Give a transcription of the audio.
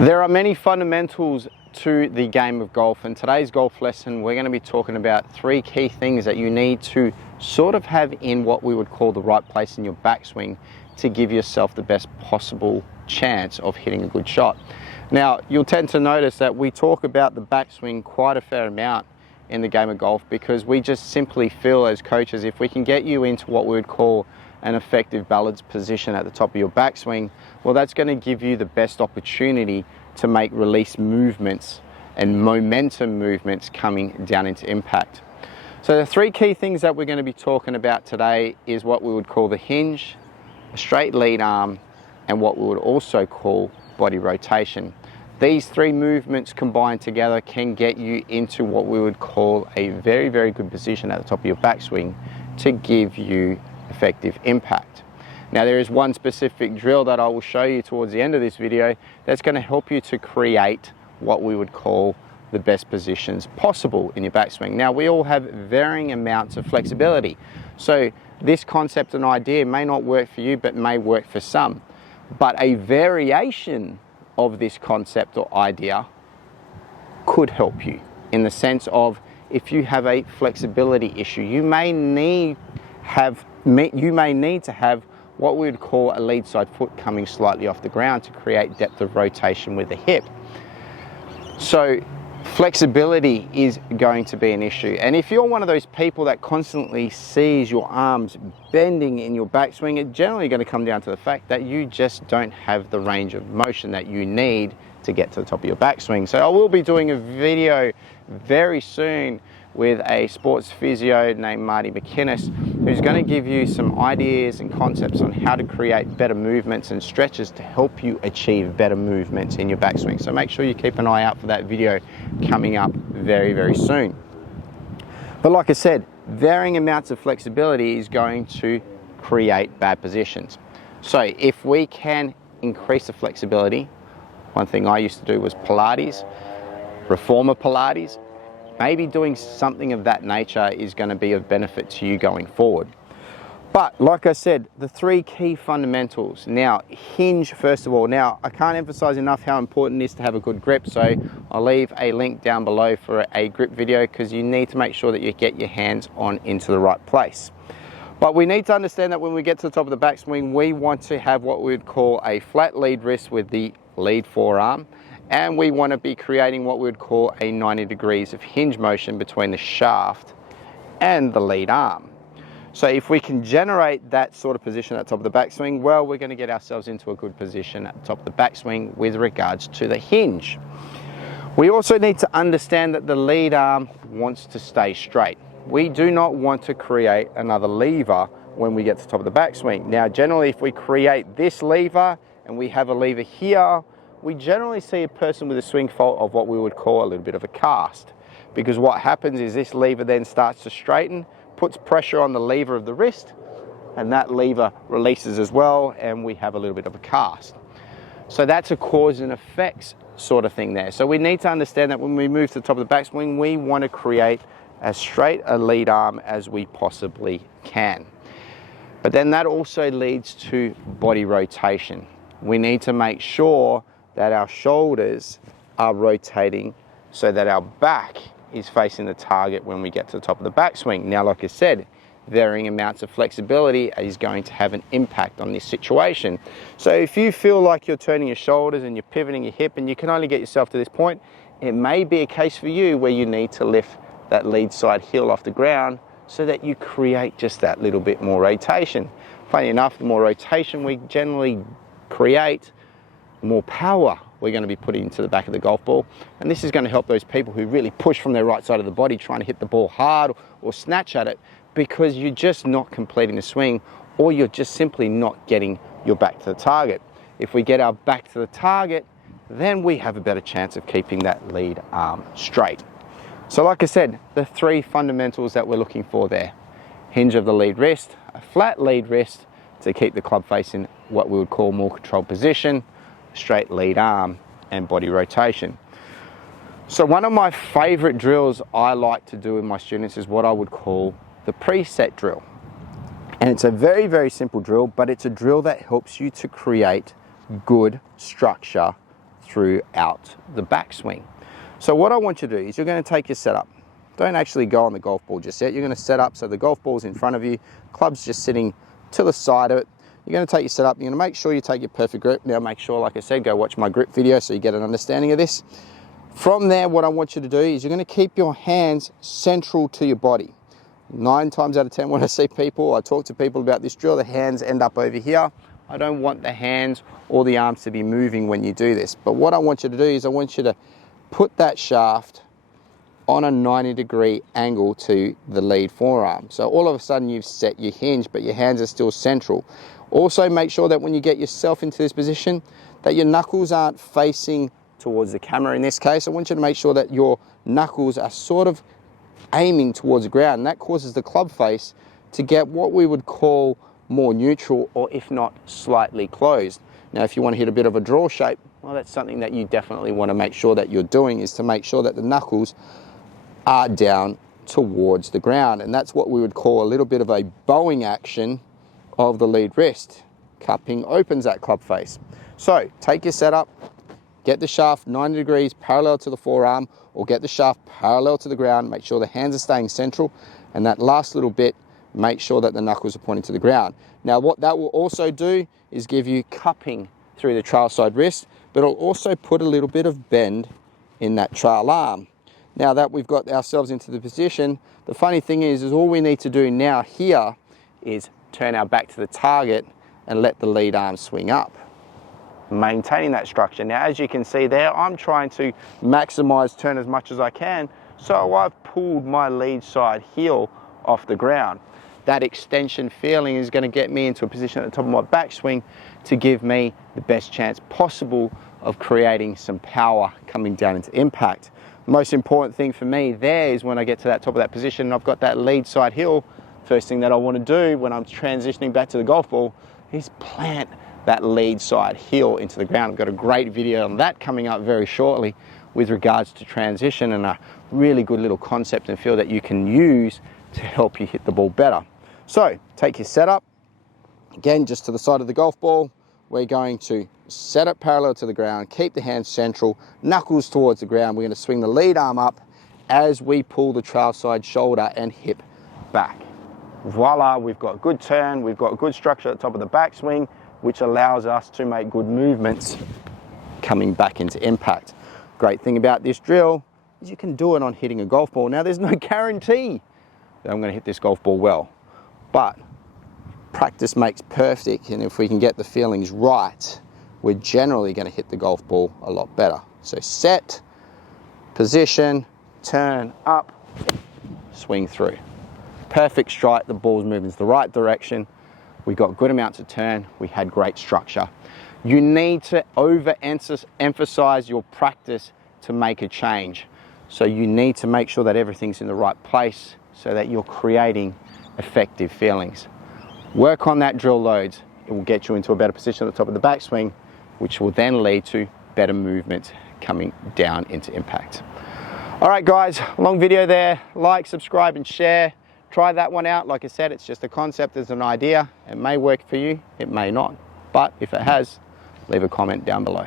There are many fundamentals to the game of golf, and today's golf lesson we're going to be talking about 3 key things that you need to sort of have in what we would call the right place in your backswing to give yourself the best possible chance of hitting a good shot. Now, you'll tend to notice that we talk about the backswing quite a fair amount in the game of golf because we just simply feel as coaches, if we can get you into what we would call an effective balanced position at the top of your backswing, well, that's going to give you the best opportunity to make release movements and momentum movements coming down into impact. So the 3 key things that we're going to be talking about today is what we would call the hinge, a straight lead arm, and what we would also call body rotation. These 3 movements combined together can get you into what we would call a very, very good position at the top of your backswing to give you effective impact. Now, there is one specific drill that I will show you towards the end of this video that's going to help you to create what we would call the best positions possible in your backswing. Now, we all have varying amounts of flexibility, so this concept and idea may not work for you but may work for some. But a variation of this concept or idea could help you in the sense of, if you have a flexibility issue, you may need to have what we would call a lead side foot coming slightly off the ground to create depth of rotation with the hip. So flexibility is going to be an issue, and if you're one of those people that constantly sees your arms bending in your backswing, it's generally going to come down to the fact that you just don't have the range of motion that you need to get to the top of your backswing. So I will be doing a video very soon with a sports physio named Marty McInnes, who's going to give you some ideas and concepts on how to create better movements and stretches to help you achieve better movements in your backswing. So make sure you keep an eye out for that video coming up very, very soon. But like I said, varying amounts of flexibility is going to create bad positions. So if we can increase the flexibility, one thing I used to do was Pilates, reformer Pilates. Maybe doing something of that nature is going to be of benefit to you going forward. But like I said, the 3 key fundamentals. Now, hinge first of all. Now, I can't emphasize enough how important it is to have a good grip, so I'll leave a link down below for a grip video because you need to make sure that you get your hands on into the right place. But we need to understand that when we get to the top of the backswing, we want to have what we would call a flat lead wrist with the lead forearm, and we want to be creating what we would call a 90 degrees of hinge motion between the shaft and the lead arm. So if we can generate that sort of position at the top of the backswing, well, we're going to get ourselves into a good position at the top of the backswing with regards to the hinge. We also need to understand that the lead arm wants to stay straight. We do not want to create another lever when we get to the top of the backswing. Now, generally, if we create this lever and we have a lever here, we generally see a person with a swing fault of what we would call a little bit of a cast, because what happens is this lever then starts to straighten, puts pressure on the lever of the wrist, and that lever releases as well, and we have a little bit of a cast. So that's a cause and effects sort of thing there. So we need to understand that when we move to the top of the backswing, we want to create as straight a lead arm as we possibly can. But then that also leads to body rotation. We need to make sure that our shoulders are rotating so that our back is facing the target when we get to the top of the backswing. Now, like I said, varying amounts of flexibility is going to have an impact on this situation. So if you feel like you're turning your shoulders and you're pivoting your hip and you can only get yourself to this point, it may be a case for you where you need to lift that lead side heel off the ground so that you create just that little bit more rotation. Funny enough, the more rotation we generally create, the more power we're going to be putting into the back of the golf ball. And this is going to help those people who really push from their right side of the body trying to hit the ball hard or snatch at it, because you're just not completing the swing, or you're just simply not getting your back to the target. If we get our back to the target, then we have a better chance of keeping that lead arm straight. So like I said, the 3 fundamentals that we're looking for there: hinge of the lead wrist, a flat lead wrist to keep the club face in what we would call more controlled position, straight lead arm, and body rotation. So one of my favorite drills I like to do with my students is what I would call the preset drill. And it's a very, very simple drill, but it's a drill that helps you to create good structure throughout the backswing. So what I want you to do is you're going to take your setup. Don't actually go on the golf ball just yet. You're going to set up so the golf ball's in front of you, club's just sitting to the side of it. You're going to take your setup, you're going to make sure you take your perfect grip. Now make sure, like I said, go watch my grip video so you get an understanding of this. From there, what I want you to do is you're going to keep your hands central to your body. 9 times out of 10 when I see people, I talk to people about this drill, the hands end up over here. I don't want the hands or the arms to be moving when you do this. But what I want you to do is I want you to put that shaft on a 90-degree angle to the lead forearm. So all of a sudden you've set your hinge, but your hands are still central. Also make sure that when you get yourself into this position, that your knuckles aren't facing towards the camera in this case. I want you to make sure that your knuckles are sort of aiming towards the ground. And that causes the club face to get what we would call more neutral, or if not slightly closed. Now if you want to hit a bit of a draw shape, well, that's something that you definitely want to make sure that you're doing, is to make sure that the knuckles are down towards the ground. And that's what we would call a little bit of a bowing action of the lead wrist. Cupping opens that club face. So take your setup, get the shaft 90 degrees parallel to the forearm, or get the shaft parallel to the ground. Make sure the hands are staying central, and that last little bit, make sure that the knuckles are pointing to the ground. Now what that will also do is give you cupping through the trail side wrist, but it'll also put a little bit of bend in that trail arm. Now that we've got ourselves into the position, the funny thing is all we need to do now here is turn our back to the target and let the lead arm swing up, maintaining that structure. Now as you can see there, I'm trying to maximize turn as much as I can, so I've pulled my lead side heel off the ground. That extension feeling is going to get me into a position at the top of my backswing to give me the best chance possible of creating some power coming down into impact. The most important thing for me there is when I get to that top of that position and I've got that lead side heel, first thing that I want to do when I'm transitioning back to the golf ball is plant that lead side heel into the ground. I've got a great video on that coming up very shortly with regards to transition, and a really good little concept and feel that you can use to help you hit the ball better. So take your setup, again just to the side of the golf ball. We're going to set it parallel to the ground, keep the hands central, knuckles towards the ground. We're going to swing the lead arm up as we pull the trail side shoulder and hip back. Voila, we've got good turn, we've got good structure at the top of the backswing, which allows us to make good movements coming back into impact. Great thing about this drill is you can do it on hitting a golf ball. Now there's no guarantee that I'm going to hit this golf ball well, but practice makes perfect, and if we can get the feelings right, we're generally going to hit the golf ball a lot better. So set, position, turn up, swing through. Perfect strike, the ball's moving in the right direction. We got good amounts of turn, we had great structure. You need to overemphasize your practice to make a change. So you need to make sure that everything's in the right place so that you're creating effective feelings. Work on that drill loads. It will get you into a better position at the top of the backswing, which will then lead to better movement coming down into impact. All right guys, long video there. Like, subscribe and share. Try that one out. Like I said, it's just a concept, it's an idea. It may work for you, it may not. But if it has, leave a comment down below.